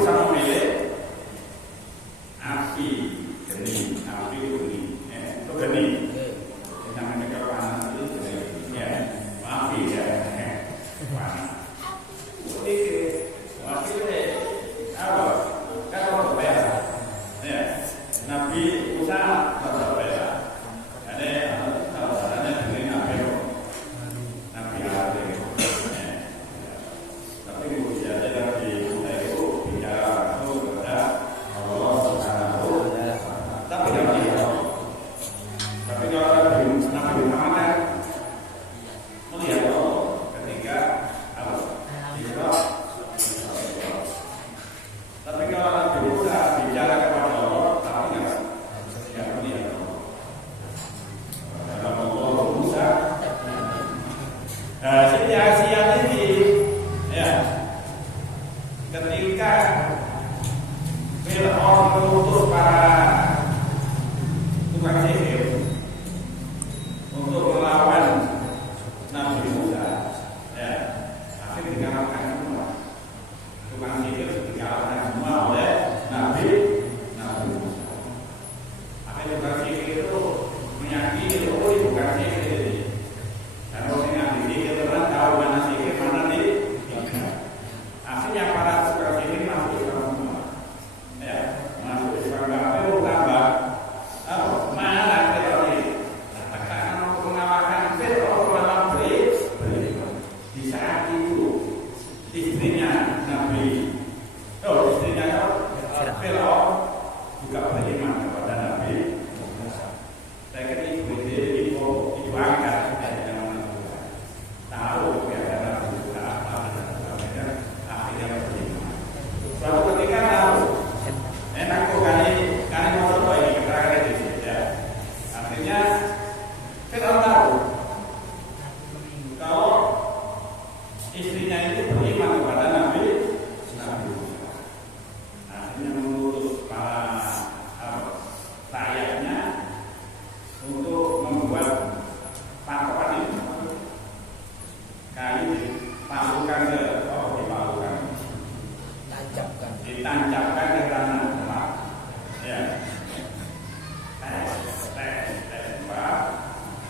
bisa memilih api geni, api geni, itu geni. Namanya kepanas itu ya, api ya, panas. Jadi wakilnya apa? Kalau berbeda, ya, Nabi Musa berbeda. Ada kalau ada dengan Nabi Adam. Tapi kemudian Nabi Musa itu bicara langsung kepada Allah Subhanahu wa Ta'ala. Tapi kalau Nabi Muhammad melihat Allah ketika Isra. Tapi kalau Nabi Musa bicara kepada Allah, tapi nggak melihat Allah. Kalau Allah Musa, situasi ini, ya, ketika Fir'aun mengutus para tukang sihir untuk melawan Nabi Musa, ya, akhirnya dikalahkan semua. Tukang sihir dikalahkan semua oleh Nabi Musa. Akhirnya tukang sihir itu meyakini, oh ini bukan sihir ini. Karena orang yang ahli sihir teman tahu mana sihir, mana tidak. Akhirnya para tukang sihir masuk Islam semua, ya, masuk Islam. Tapi tambah, mana teroris? Karena untuk mengalahkan Fir'aun malah beriman. Di saat itu istrinya Fir'aun juga beriman kepada Nabi Musa. Saya kira itu angkat tahu ya Nabi Musa akhirnya beriman. Suatu ketika tahu enak kok kali mau ini keterangan di sini ya. Artinya Fir'aun tahu kalau istrinya itu beriman kepada Nabi Musa. Akhirnya mengutus para rakyatnya untuk membuat patokan itu. Kayu dipalukan ditancapkan ke tanah tempat. Ya.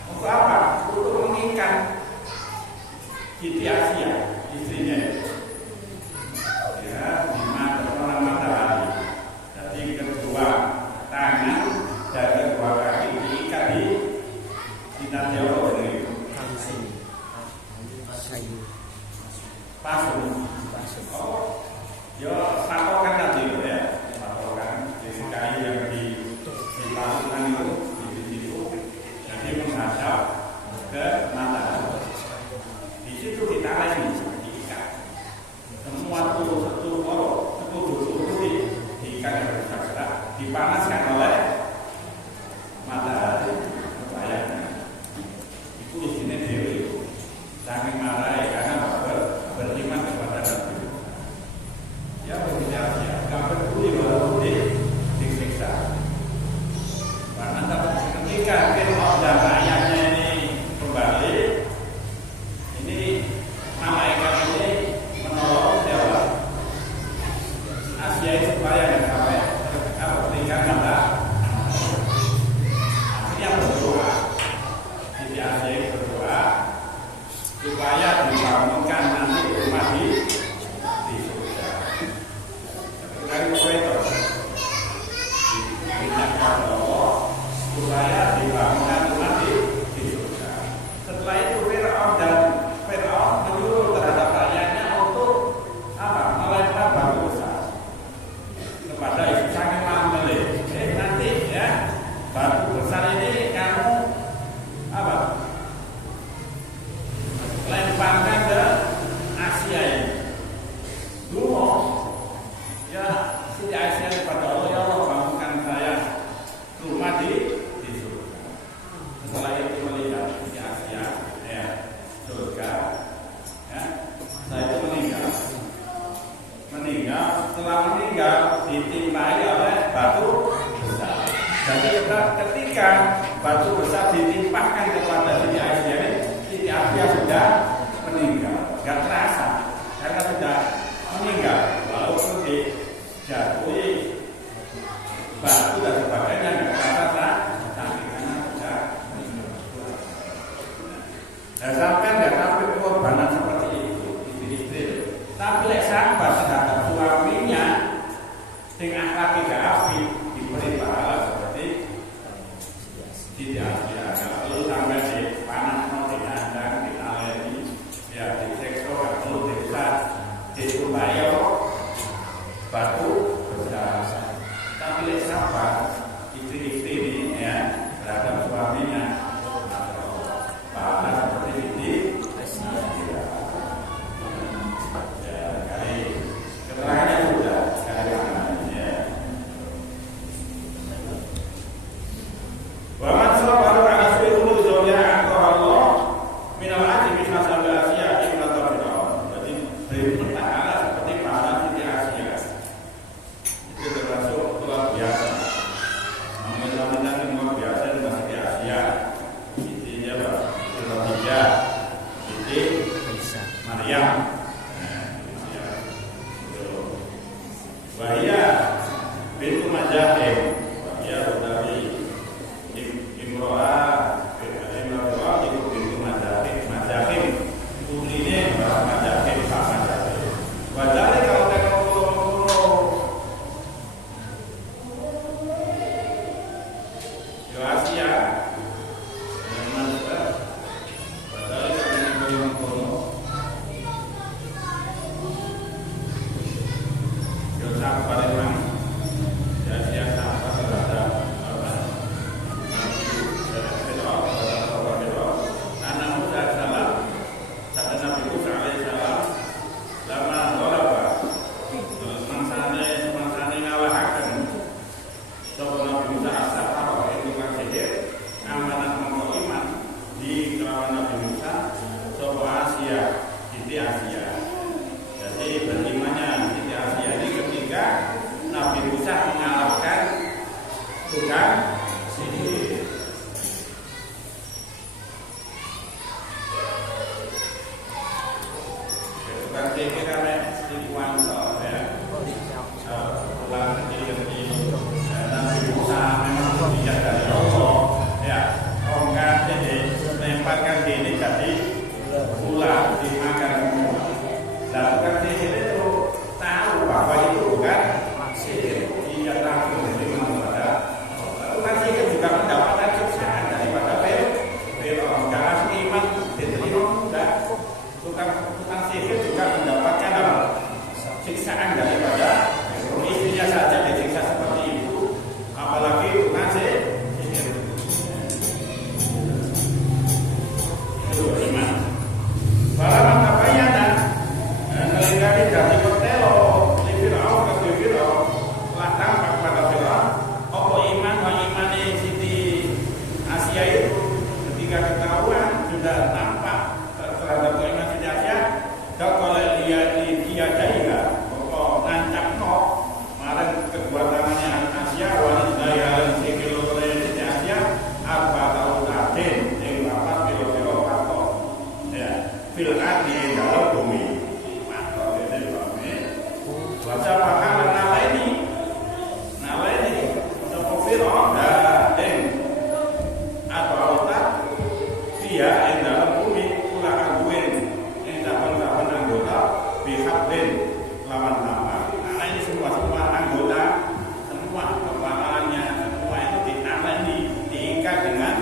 Untuk apa? Untuk mengikat Siti Asia, istrinya. Ya, di matahari. Jadi kedua tangan dan kedua kaki diikat di Jawa ini. Pasung. Oh, ya patokan tadi ya, patokan dari kayu yang dipasungkan itu di situ. Jadi menghadap ke matahari. Di situ ditarik diikat. Semua tubuh diikat yang bergerak, dipanaskan oleh matahari bayangnya. Itu isinya dewi itu saking marah karena beriman kepada Nabi. Ya berbicara nggak peduli walaupun disiksa. Karena ketika Fir'aun dan rakyatnya ini kembali, ini malaikat ini menolong siapa? Asia itu supaya nggak sampai terikat kata. Akhirnya berdoa, Siti Asia berdoa supaya dibangunkan nanti rumah di surga. Dari itu dimintakan Allah supaya dibangunkan rumah di surga. Setelah itu Fir'aun menyuruh terhadap rakyatnya untuk apa? Melempar batu besar kepada ibu sangat membeli. Nanti ya batu besar ini kamu apa? Lemparkan ke Asia ini. Dulu ya Siti Asia kepada Allah, ya Allah bangunkan saya rumah di surga. Setelah itu melihat Siti Asia ya surga ya, saya itu meninggal. Setelah meninggal ditimpai oleh batu besar. Jadi ketika batu besar ditimpahkan kepada Siti Asia ini, Siti Asia sudah meninggal, nggak terasa karena sudah meninggal. Walaupun jatuhi batu dan sebagainya nggak terasa sakit karena sudah. Dan sampai nggak sampai korbanan seperti itu istri-istri. Tapi lek sabar terhadap suaminya, sing akhlak tidak api diberi pahala seperti tidak lalu sampai di panas di kandang di aleri ya di sektor atau di pusat di Surabaya batu besar. Tapi lek sabar istri-istri ini ya terhadap suaminya pahala seperti ini. Keterangannya sudah sekali ya. Wa man sabara ala su'ul zawja Allah min al-ajib min asal Asia ila tabira. Jadi beri pahala seperti pahala di Asia. Itu termasuk luar biasa. Wanita yang luar biasa di masjid Asia. Intinya apa? Khadijah, Siti Maryam. Wahia bintu Majahim, wahia dari Imro'ah itu bintu Majahim, putrinya Mbak Majahim, Pak Majahim. Wajahnya kalau di Asia, memang sudah. Wajahnya kalau sahabat memang jadi yang sahabat terhadap anak Musa salam kata Nabi Musa alaihissalam lama dolaba mangsane ngalahaken sapa Nabi Musa asal itu kan sihir amanat mongko iman di kelawan Nabi Musa sapa Asia di Asia. Jadi berimannya di Asia ini ketika Nabi Musa mengalahkan tukang sihir. Tukang sihir karena tipuan ya. Ulang kecil-kecil. Nabi Musa memang bijak dari Allah. Ya, tongkat jadi lemparkan ini jadi ular dimakan semua. Lakukan sihir itu tahu bahwa itu bukan sihir, dia tahu dari mana. Lakukan sihir juga mendapatkan siksaan daripada Fir'aun. Karena iman diterima mudah. Tukang sihir juga mendapatkan siksaan daripada istrinya saja disiksa seperti itu, apalagi tukang sihir. Itu iman. Para makabayana dari kotelo di Fir'aun ke Fir'aun telah tampak pada Fir'aun apa iman Siti Asia itu ketika ketahuan sudah tampak terhadap iman Siti Asia kalau dia jahila pokok nancap no marah kedua tangannya Asia wanita yang sikil Siti Asia apa tahu taden yang dapat kilo-kilo patok ya fil'adi dalam bumi. Baca pakar nalaini Sopo Fir'aun dan atau otak dia yang dalam bumi pula aguin yang taban-taban anggota bihablin lawan nama. Karena ini semua anggota, semua kepalanya semua itu ditangani diikat dengan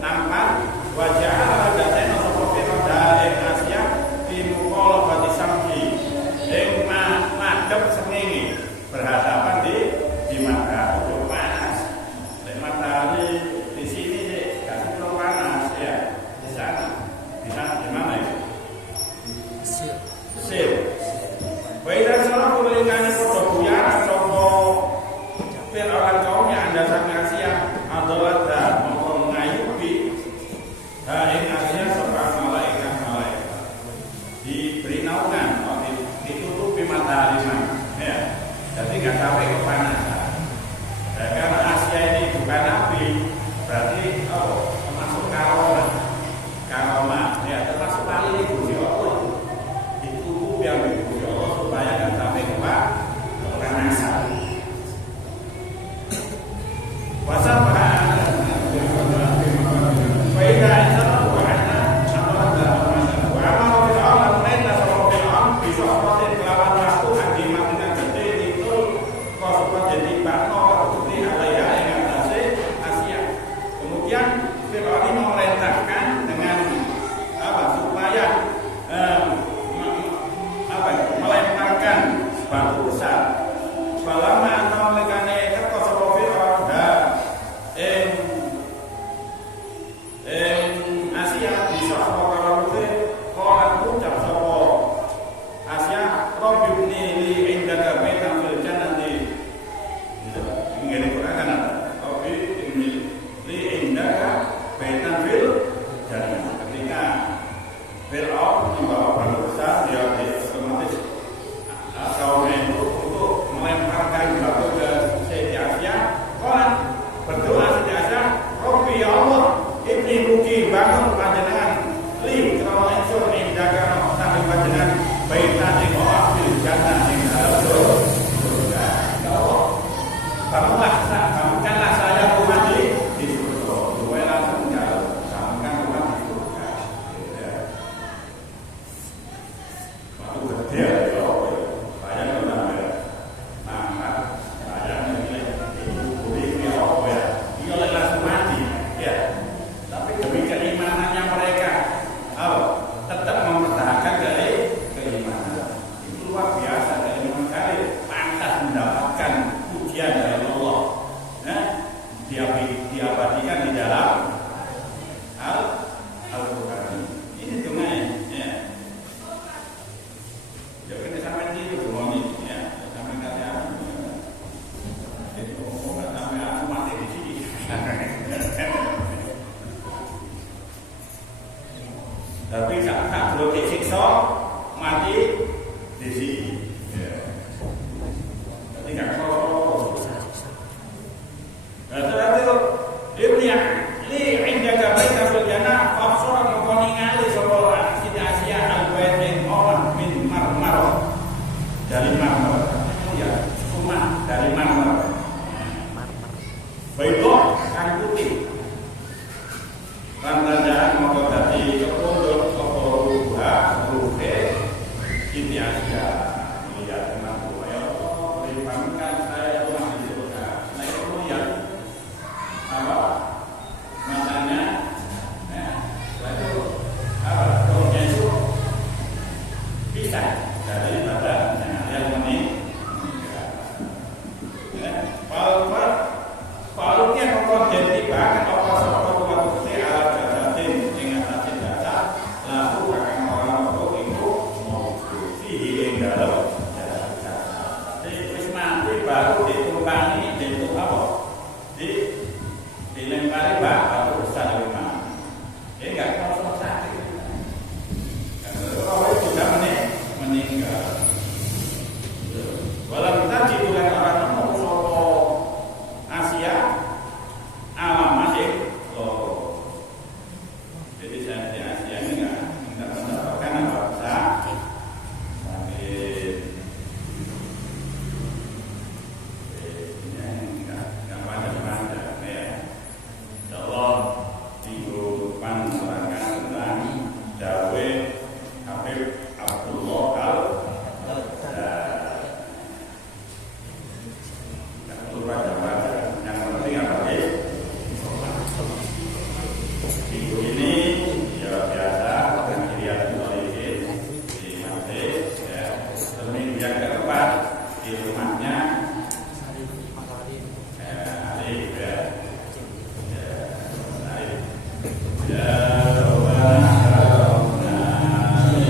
nampan wajah dan Sopo Fir'aun dan Asia di mukol bati sampi yang madep seminggu berhadapan di mata itu panas. Di matahari di sini sih kasih terlalu panas ya. Di sana di mana itu? Mesir. Baiklah salah kulikan foto buyar atau Fir'aun kaumnya anda sang Asia adalah dan mau mengayubi yang Asia seorang malaikat diberi naungan ditutupi matahari ya. Jadi nggak sampai kepanasan. Dan karena Asia ini bukan api, berarti termasuk karoma ya, termasuk paling Gusti Allah ditutupi yang Gusti Allah supaya nggak sampai kepanasan. Falutnya Allah jadi bahkan